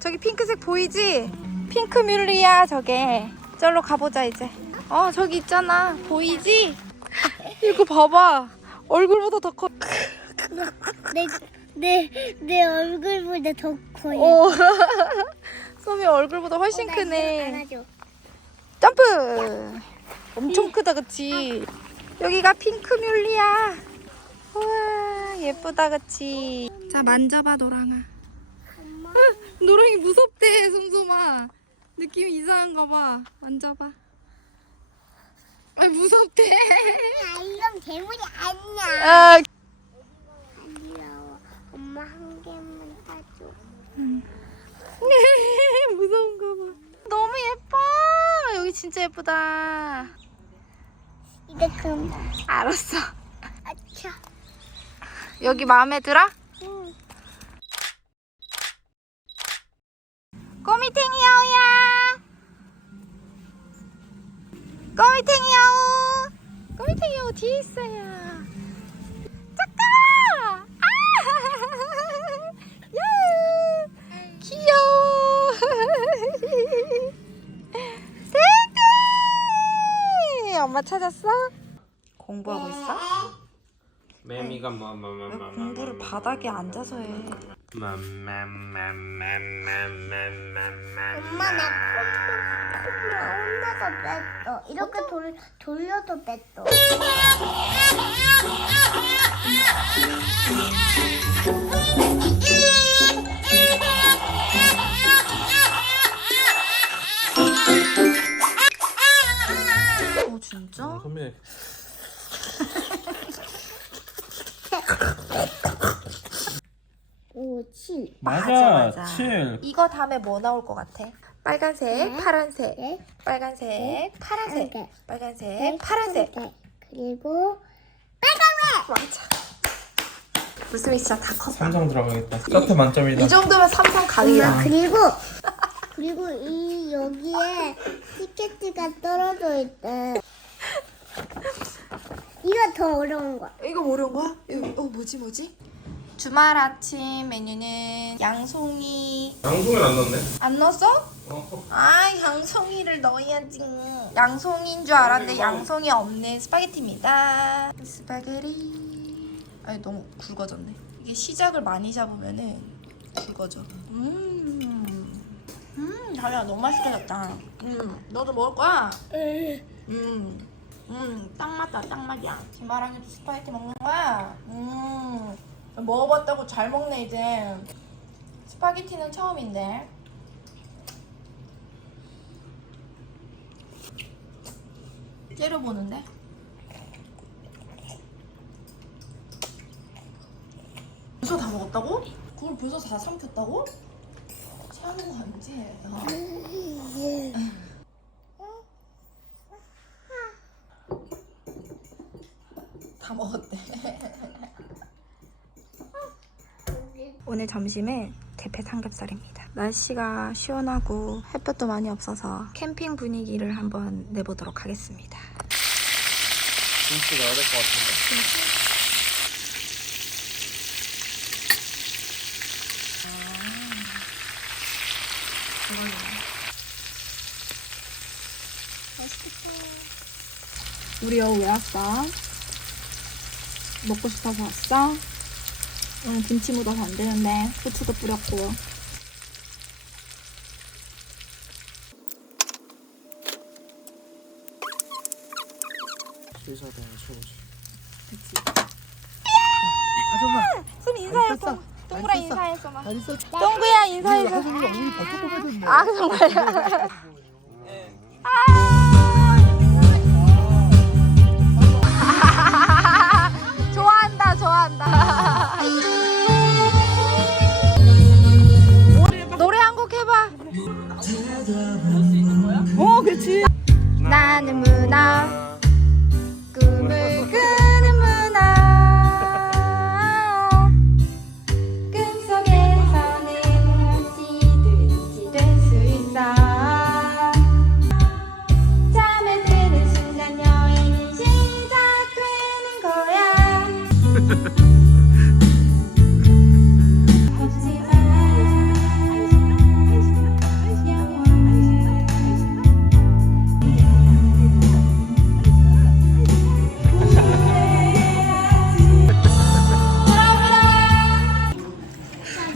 저기 핑크색 보이지? 핑크 뮬리야 저게. 저로 가보자 이제. 어 저기 있잖아. 보이지? 이거 봐봐. 얼굴보다 더 커. 내, 내, 내 얼굴보다 더 커요. 오. 소미 얼굴보다 훨씬 어, 나 크네. 점프! 엄청 크다, 그치? 여기가 핑크 뮬리야. 우와, 예쁘다, 그치? 자, 만져봐, 노랑아. 엄마. 노랑이 무섭대, 솜솜아. 느낌 이상한가 봐. 만져봐. 아, 무섭대. 아, 이건 괴물이 아니야. 아, 귀여워. 엄마 한 개만 따줘. 무서운가 봐. 너무 예뻐. 여기 진짜 예쁘다. 이제 그럼. 알았어. 아차. 여기 마음에 들어? 응. 꼬미탱이 여우야. 꼬미탱이 여우. 여우 뒤에 있어요. 아! 야! 귀여워. 엄마 찾았어? 공부하고 있어? 매미가 뭐뭐뭐왜뭐 공부를 바닥에 앉아서 해? 엄마 나 혼자서 뺐어. 이렇게 돌, 돌려서 뺐어. 어 진짜? 선배 오, 칠. 맞아, 칠. 이거 다음에 뭐 나올 것 같아? 빨간색, 네. 파란색, 네. 빨간색, 파란색, 네. 빨간색, 파란색. 네. 그리고 맞아. 물소리 진짜 다 컸다. 삼성 들어가겠다. 서트 만점이다. 이 정도면 삼성 가능이다. 엄마 그리고 그리고 이 여기에 티켓트가 떨어져 있대. 이거 더 어려운 거야. 이거 뭐려운 거야? 이거 어 뭐지 뭐지? 주말 아침 메뉴는 양송이 방송에 안 넣네. 안 넣었어? 어. 아 양송이를 넣어야지. 양송이인 줄 알았는데 양송이 없는 스파게티입니다. 스파게티. 아니 너무 굵어졌네. 이게 시작을 많이 잡으면은 굵어져. 음. 음, 자기야 너무 맛있게 졌다. 음, 너도 먹을 거야? 음, 음, 딱 맞다, 딱 맞이야. 김아랑이 스파게티 먹는 거야? 음, 먹어봤다고 잘 먹네 이제. 스파게티는 처음인데. 째려보는데? 벌써 다 먹었다고? 그걸 벌써 다 삼켰다고? 거 아니지? 어. 다 먹었대. 오늘 점심은 대패 삼겹살입니다. 날씨가 시원하고 햇볕도 많이 없어서 캠핑 분위기를 한번 내보도록 하겠습니다. 김치 넣어야 될 것 같은데. 우리 여우 왜 왔어? 먹고 싶어서 왔어? 오늘 김치 묻어서 안 되는데 후추도 뿌렸고. 실사다, 소고기. 손 인사했어. 동그라 인사했어 막잘 있어. 동구야 우리 뽑아줬네. 아 정말요? 아! 좋아한다 좋아한다 어,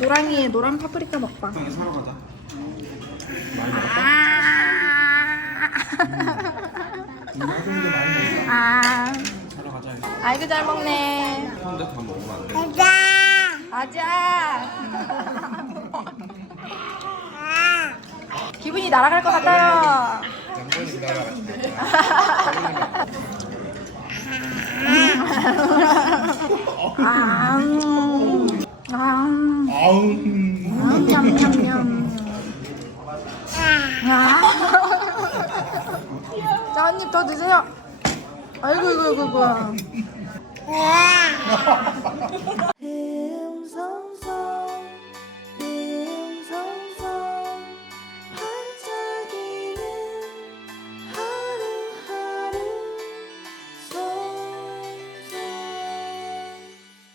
노랑이 노랑 파프리카 먹방. 형이 사러 가자. 아, 사러 가자. 아이고 잘 먹네. 혼자 다 먹으면 안 돼. 아자. 기분이 날아갈 것 같아요. 아, 음. 아, 아우. 냠냠냠냠. 아. 자, 한 입 더 드세요. 아이고, 이고, 이고, 이고.